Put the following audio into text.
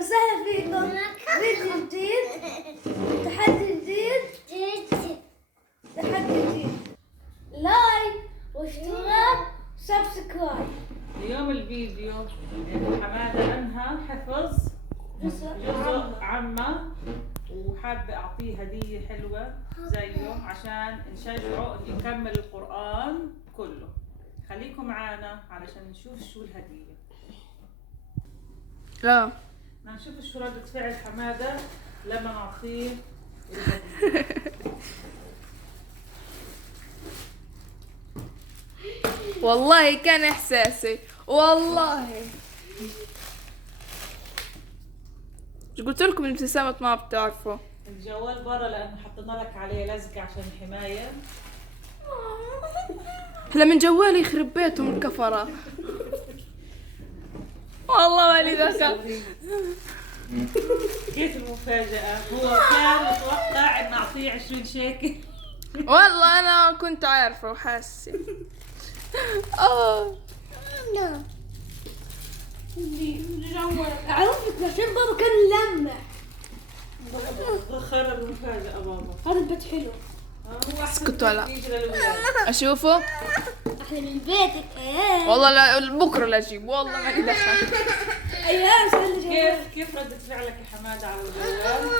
وسهلا فيكم فيديو جديد، تحدي جديد، تحدي جديد. لايك واشتراك سبسكرايب. اليوم الفيديو حمادة أنهى حفظ جزء عمه، وحابة أعطيه هدية حلوة زيه عشان نشجعه إنه يكمل القرآن كله. خليكم معانا علشان نشوف شو الهدية. لا بدنا نشوف شو ردة فعل حمادة لما نعطيه الهدية. والله كان احساسي والله. مش قلت لكم الابتسامة ما بتعرفوا؟ الجوال برا لأنه حطينا لك عليه لزقة عشان حماية. هلا من جوالي يخرب بيتهم الكفرة. والله مالي دخل. كيف المفاجأة؟ هو كان متوقع إن أعطيه 20 شيكل. والله انا كنت عارفة وحاسة. لا اعرفك عشان بابا كان ملمع. خرب المفاجأة بابا. هذا البيت حلو، هو أحسن اسكتوا بيت لا. يجي للولاد. اشوفه احلى من بيتك. والله لا، بكره لا اجيب والله مالي دخل. ايام سهل كيف ردة فعلك يا حمادة على الجوال؟